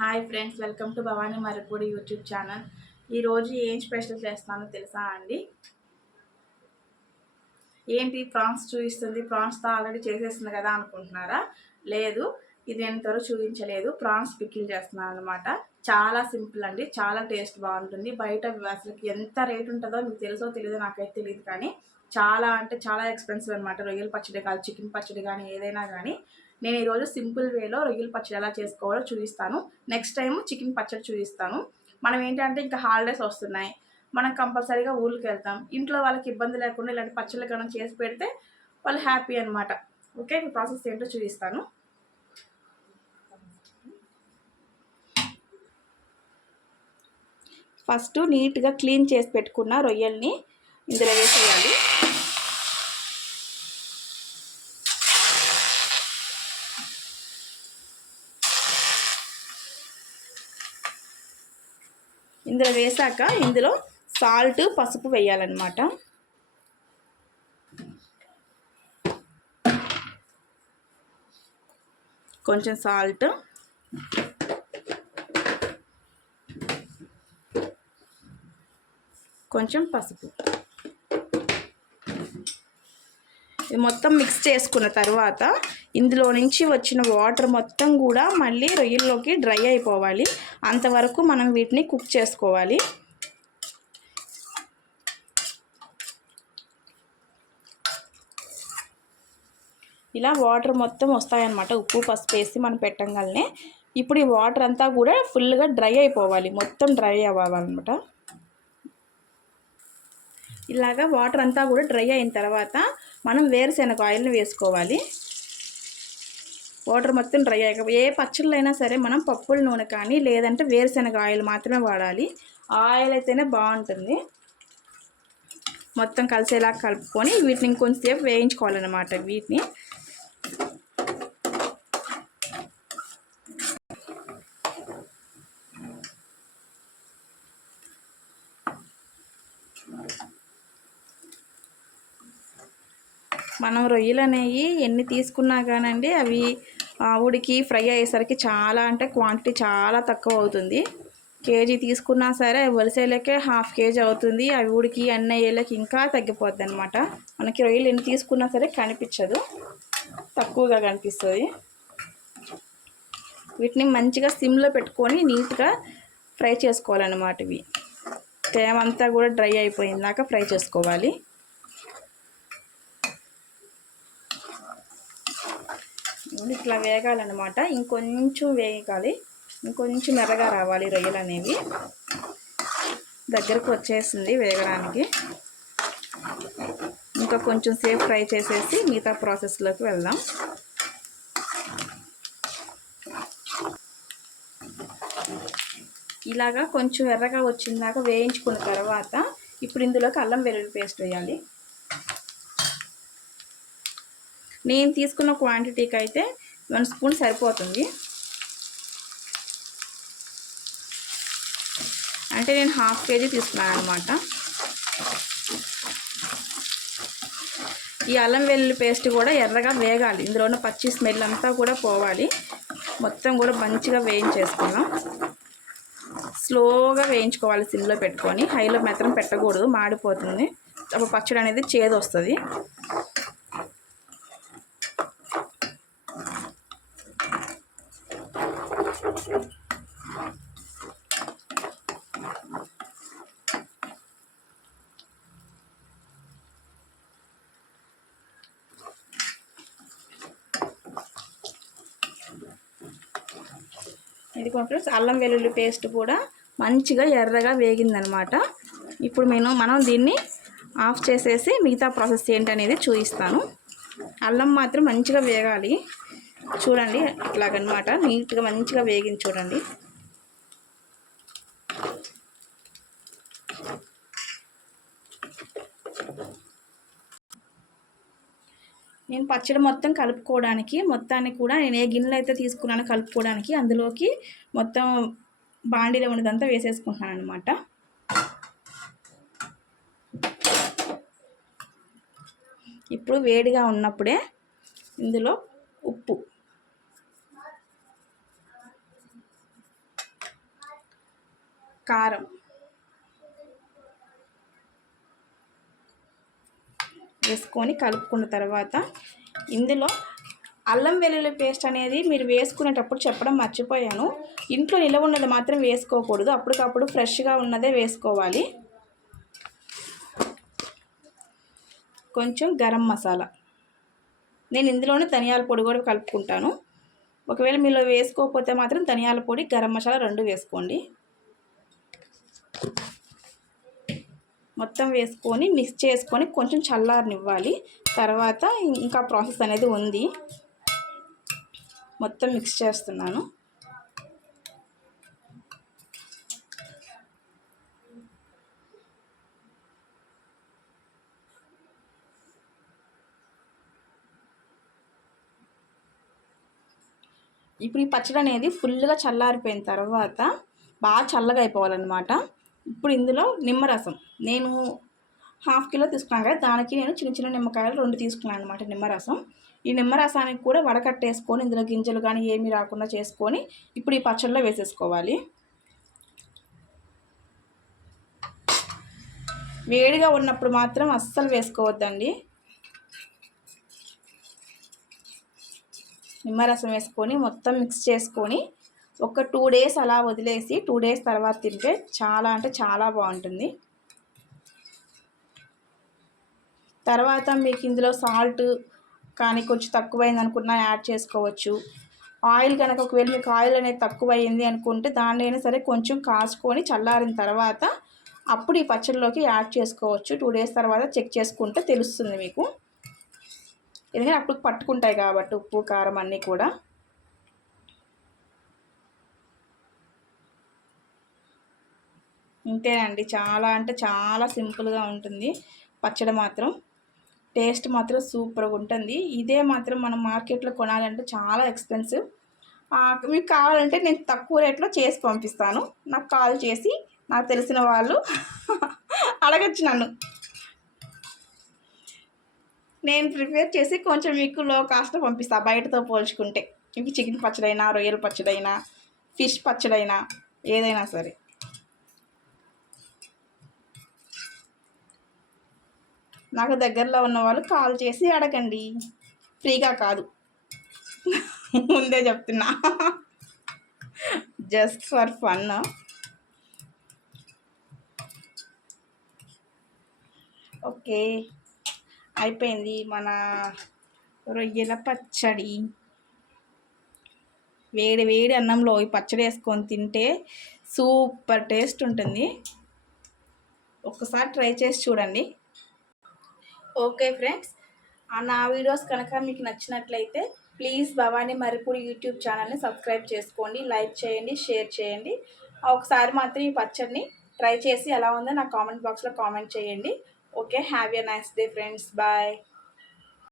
Hi friends welcome to Bhavani Marapudi YouTube channel. ఈరోజు ఏం special చేస్తానో తెలుసా అండి? ఏంటి ప్రాన్స్ చూపిస్తుంది? ప్రాన్స్తో ఆల్రెడీ చేసేస్తుంది కదా అనుకుంటున్నారా? లేదు ఇది ఎంతవరకు చూపించలేదు. ప్రాన్స్ పికిల్ చేస్తున్నాను అనమాట చాలా సింపుల్ అండి చాలా టేస్ట్ బాగుంటుంది. బయట అసలుకి ఎంత రేట్ ఉంటుందో మీకు తెలుసో తెలియదో నాకైతే తెలియదు కానీ చాలా అంటే చాలా ఎక్స్పెన్సివ్ అనమాట రొయ్యల పచ్చడి కాదు చికెన్ పచ్చడి కానీ ఏదైనా కానీ. నేను ఈరోజు సింపుల్ వేలో రొయ్యల పచ్చడి ఎలా చేసుకోవాలో చూపిస్తాను. నెక్స్ట్ టైం చికెన్ పచ్చడి చూపిస్తాను. మనం ఏంటంటే ఇంకా హాలిడేస్ వస్తున్నాయి. మనం కంపల్సరీగా ఊళ్ళకి వెళ్తాం. ఇంట్లో వాళ్ళకి ఇబ్బంది లేకుండా ఇలాంటి పచ్చళ్ళు కన్నా చేసి పెడితే వాళ్ళు హ్యాపీ అనమాట ఓకే ప్రాసెస్ ఏంటో చూపిస్తాను. ఫస్ట్ నీట్గా క్లీన్ చేసి పెట్టుకున్న రొయ్యల్ని ఇందులో వేసేయాలి. ఇందులో వేసాక ఇందులో సాల్ట్ పసుపు వేయాలన్నమాట. కొంచెం సాల్ట్. కొంచెం పసుపు. ఇది మొత్తం మిక్స్ చేసుకున్న తర్వాత ఇందులో నుంచి వచ్చిన వాటర్ మొత్తం కూడా మళ్ళీ రొయ్యల్లోకి డ్రై అయిపోవాలి. అంతవరకు మనం వీటిని కుక్ చేసుకోవాలి. ఇలా వాటర్ మొత్తం వస్తాయన్నమాట. ఉప్పు పసుపు వేసి మనం పెట్టంగానే ఇప్పుడు ఈ వాటర్ అంతా కూడా ఫుల్గా డ్రై అయిపోవాలి. మొత్తం డ్రై అవ్వాలన్నమాట. ఇలాగా వాటర్ అంతా కూడా డ్రై అయిన తర్వాత మనం వేరుశెనగ ఆయిల్ని వేసుకోవాలి. వాటర్ మొత్తం డ్రై అయ్యాక ఏ పచ్చళ్ళైనా సరే మనం పప్పుల నూనె కానీ లేదంటే వేరుశెనగ ఆయిల్ మాత్రమే వాడాలి. ఆయిల్ అయితేనే బాగుంటుంది. మొత్తం కలిసేలా కలుపుకొని వీటిని ఇంకొంచెంసేపు వేయించుకోవాలన్నమాట వీటిని. మనం రొయ్యలు అనేవి ఎన్ని తీసుకున్నా కానండి అవి ఉడికి ఫ్రై అయ్యేసరికి చాలా అంటే క్వాంటిటీ చాలా తక్కువ అవుతుంది. కేజీ తీసుకున్నా సరే వలసేలకే హాఫ్ కేజీ అవుతుంది. అవి ఉడికి అన్న ఇంకా తగ్గిపోద్ది అనమాట మనకి రొయ్యలు ఎన్ని తీసుకున్నా సరే కనిపించదు. తక్కువగా కనిపిస్తుంది. వీటిని మంచిగా సిమ్లో పెట్టుకొని నీట్గా ఫ్రై చేసుకోవాలన్నమాట ఇవి. తేమంతా కూడా డ్రై అయిపోయిందాక ఫ్రై చేసుకోవాలి. ఇట్లా వేగాలన్నమాట. ఇంకొంచెం వేగాలి. ఇంకొంచెం మెరగా రావాలి రొయ్యలు అనేవి దగ్గరకు వచ్చేసింది వేగడానికి. ఇంకా కొంచెం సేపు ఫ్రై చేసేసి మిగతా ప్రాసెస్లోకి వెళ్దాం. ఇలాగా కొంచెం ఎర్రగా వచ్చిందాక వేయించుకున్న తర్వాత ఇప్పుడు ఇందులోకి అల్లం వెల్లుల్లి పేస్ట్ వేయాలి. నేను తీసుకున్న క్వాంటిటీకి అయితే వన్ స్పూన్ సరిపోతుంది. అంటే నేను హాఫ్ కేజీ తీసుకున్నాను అనమాట ఈ అల్లం వెల్లుల్లి పేస్ట్ కూడా ఎర్రగా వేగాలి. ఇందులో ఉన్న పచ్చి స్మెల్ అంతా కూడా పోవాలి. మొత్తం కూడా మంచిగా వేయించేసుకున్నాం. స్లోగా వేయించుకోవాలి సిమ్లో పెట్టుకొని. హైలో మాత్రం పెట్టకూడదు. మాడిపోతుంది. అప్పుడు పచ్చడి అనేది చేదు వస్తుంది ఇది ఫ్రెండ్స్ అల్లం వెల్లుల్లి పేస్ట్ కూడా మంచిగా ఎర్రగా వేగిందనమాట. ఇప్పుడు నేను మనం దీన్ని ఆఫ్ చేసేసి మిగతా ప్రాసెస్ ఏంటనేది చూపిస్తాను. అల్లం మాత్రం మంచిగా వేగాలి. చూడండి ఇట్లాగనమాట నీట్గా మంచిగా వేగింది చూడండి. నేను పచ్చడి మొత్తం కలుపుకోవడానికి మొత్తాన్ని కూడా నేను ఏ గిన్నెలు అయితే తీసుకున్నాను కలుపుకోవడానికి అందులోకి మొత్తం బాండీలో ఉన్నదంతా వేసేసుకుంటున్నాను అనమాట ఇప్పుడు వేడిగా ఉన్నప్పుడే ఇందులో ఉప్పు. కారం. వేసుకొని కలుపుకున్న తర్వాత ఇందులో అల్లం వెల్లుల్లి పేస్ట్ అనేది మీరు వేసుకునేటప్పుడు చెప్పడం మర్చిపోయాను. ఇంట్లో నిలవ ఉన్నది మాత్రం వేసుకోకూడదు. అప్పటికప్పుడు ఫ్రెష్గా ఉన్నదే వేసుకోవాలి. కొంచెం గరం మసాలా. నేను ఇందులోనే ధనియాల పొడి కూడా కలుపుకుంటాను. ఒకవేళ మీలో వేసుకోకపోతే మాత్రం ధనియాల పొడి గరం మసాలా రెండు వేసుకోండి. మొత్తం వేసుకొని మిక్స్ చేసుకొని కొంచెం చల్లారనివ్వాలి. తర్వాత ఇంకా ప్రాసెస్ అనేది ఉంది. మొత్తం మిక్స్ చేస్తున్నాను. ఇప్పుడు ఈ పచ్చడి అనేది ఫుల్గా చల్లారిపోయిన తర్వాత బాగా చల్లగా అయిపోవాలన్నమాట. ఇప్పుడు ఇందులో నిమ్మరసం. నేను హాఫ్ కిలో తీసుకున్నాను కదా దానికి నేను చిన్న చిన్న నిమ్మకాయలు రెండు తీసుకున్నాను అనమాట నిమ్మరసం. ఈ నిమ్మరసానికి కూడా వడకట్టేసుకొని ఇందులో గింజలు కానీ ఏమీ రాకుండా చేసుకొని ఇప్పుడు ఈ పచ్చడిలో వేసేసుకోవాలి. వేడిగా ఉన్నప్పుడు మాత్రం అస్సలు వేసుకోవద్దండి. నిమ్మరసం వేసుకొని మొత్తం మిక్స్ చేసుకొని ఒక టూ డేస్ అలా వదిలేసి టూ డేస్ తర్వాత తింటే చాలా అంటే చాలా బాగుంటుంది. తర్వాత మీకు ఇందులో సాల్ట్ కానీ కొంచెం తక్కువైంది అనుకున్నా యాడ్ చేసుకోవచ్చు. ఆయిల్ కనుక ఒకవేళ మీకు ఆయిల్ అనేది తక్కువైంది అనుకుంటే దానిలో సరే కొంచెం కాచుకొని చల్లారిన తర్వాత అప్పుడు ఈ పచ్చడిలోకి యాడ్ చేసుకోవచ్చు. టూ డేస్ తర్వాత చెక్ చేసుకుంటే తెలుస్తుంది మీకు. ఎందుకంటే అప్పుడు పట్టుకుంటాయి కాబట్టి ఉప్పు కారం అన్నీ కూడా. ఇంతేనండి చాలా అంటే చాలా సింపుల్గా ఉంటుంది. పచ్చడి మాత్రం. టేస్ట్ మాత్రం సూపర్గా ఉంటుంది. ఇదే మాత్రం మనం మార్కెట్లో కొనాలంటే చాలా ఎక్స్పెన్సివ్. మీకు కావాలంటే నేను తక్కువ రేట్లో చేసి పంపిస్తాను. నాకు కాల్ చేసి నాకు తెలిసిన వాళ్ళు అడగచ్చు నన్ను. నేను ప్రిపేర్ చేసి కొంచెం మీకు లో కాస్ట్లో పంపిస్తాను బయటతో పోల్చుకుంటే. మీకు చికెన్ పచ్చడైనా రొయ్యల పచ్చడైనా ఫిష్ పచ్చడైనా ఏదైనా సరే. నాకు దగ్గరలో ఉన్న వాళ్ళు కాల్ చేసి అడగండి. ఫ్రీగా కాదు. ముందే చెప్తున్నా. Just for fun. ఓకే. అయిపోయింది మన రొయ్యల పచ్చడి. వేడి వేడి అన్నంలో ఈ పచ్చడి వేసుకొని తింటే సూపర్ టేస్ట్ ఉంటుంది. ఒక్కసారి ట్రై చేసి చూడండి. Okay friends. నా వీడియోస్ కనుక మీకు నచ్చినట్లయితే ప్లీజ్ భవానీ మరిపూడి యూట్యూబ్ ఛానల్ని సబ్స్క్రైబ్ చేసుకోండి లైక్ చేయండి షేర్ చేయండి. ఒకసారి మాత్రం ఈ పచ్చడిని ట్రై చేసి ఎలా ఉందో నా కామెంట్ బాక్స్లో కామెంట్ చేయండి. Okay have a nice day friends. Bye.